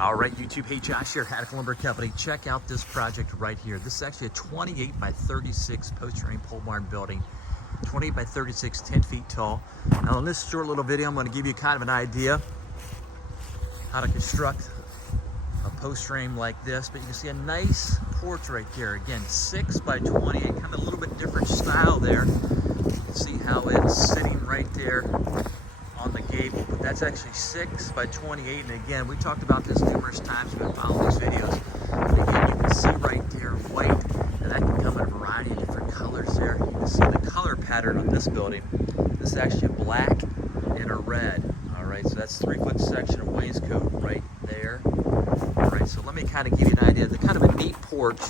All right, YouTube. Hey, Josh here, Attic Lumber Company. Check out this project right here. This is actually a 28 by 36 post-frame pole barn building. 28 by 36, 10 feet tall. Now, in this short little video, I'm going to give you kind of an idea how to construct a post frame like this. But you can see a nice porch right there. Again, 6 by 28, kind of a little bit different style there. You can see how it's sitting right there on the gable, but that's actually 6 by 28. And again, we talked about this numerous times. You've been following these videos. But again, you can see right there white, and that can come in a variety of different colors there. You can see the color pattern on this building. This is actually a black and a red. All right, so that's 3-foot section of wainscot right there. All right, so let me kind of give you an idea. The kind of a neat porch.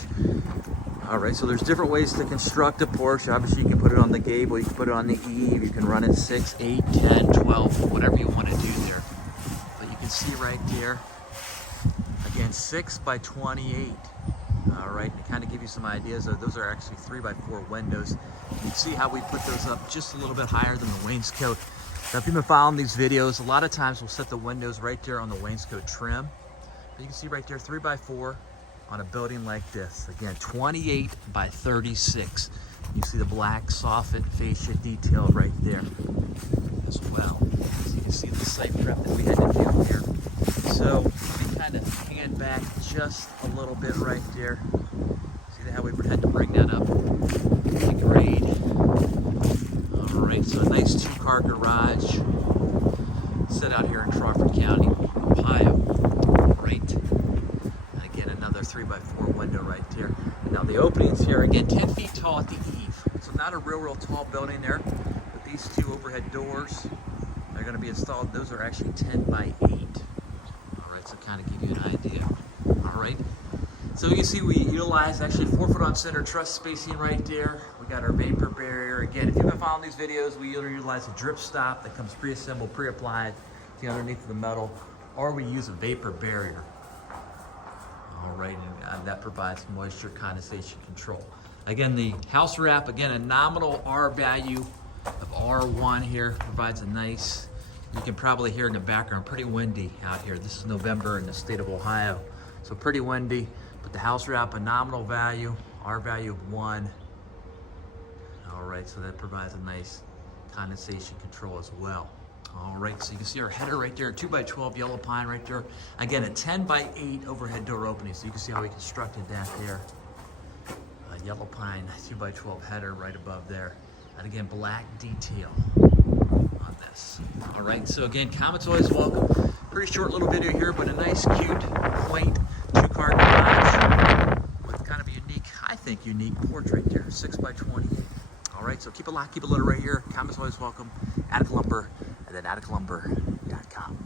All right, so there's different ways to construct a porch. Obviously, you can put it on the gable, you can put it on the eave, you can run it 6, 8, 10, 12, whatever you want to do there. But you can see right there, again, 6 by 28. All right, to kind of give you some ideas, those are actually 3 by 4 windows. You can see how we put those up just a little bit higher than the wainscot. Now, if you've been following these videos, a lot of times we'll set the windows right there on the wainscot trim. But you can see right there, 3 by 4. On a building like this. Again, 28 by 36. You see the black soffit fascia detail right there as well. So you can see the site prep that we had to do here. So let me kind of hand back just a little bit right there. See how we had to bring that up to grade. All right, so a nice 2-car garage set out here in Crawford County, Ohio. Right. 3 by 4 window right there. Now the openings here, again, 10 feet tall at the eave. So not a real tall building there, but these 2 overhead doors are going to be installed. Those are actually 10 by 8. All right, so kind of give you an idea. All right. So you can see we utilize actually 4-foot on center truss spacing right there. We got our vapor barrier. Again, if you've been following these videos, we either utilize a drip stop that comes pre-assembled, pre-applied to underneath the metal, or we use a vapor barrier. All right, and that provides moisture condensation control. Again, the Housewrap, again, a nominal R value of R1 here provides a nice, you can probably hear in the background, pretty windy out here. This is November in the state of Ohio, so pretty windy, but the Housewrap, a nominal value, R value of 1. All right, so that provides a nice condensation control as well. All right, so you can see our header right there, 2 by 12 yellow pine right there. Again, a 10 by 8 overhead door opening, so you can see how we constructed that there. A yellow pine 2 by 12 header right above there. And again, black detail on this. All right, so again, comments always welcome. Pretty short little video here, but a nice, cute, quaint 2-car garage with kind of a unique, I think, unique porch right there, 6 by 28. All right, so keep it locked, keep it loaded right here. Comments always welcome. Attic Lumber, and then atticlumber.com.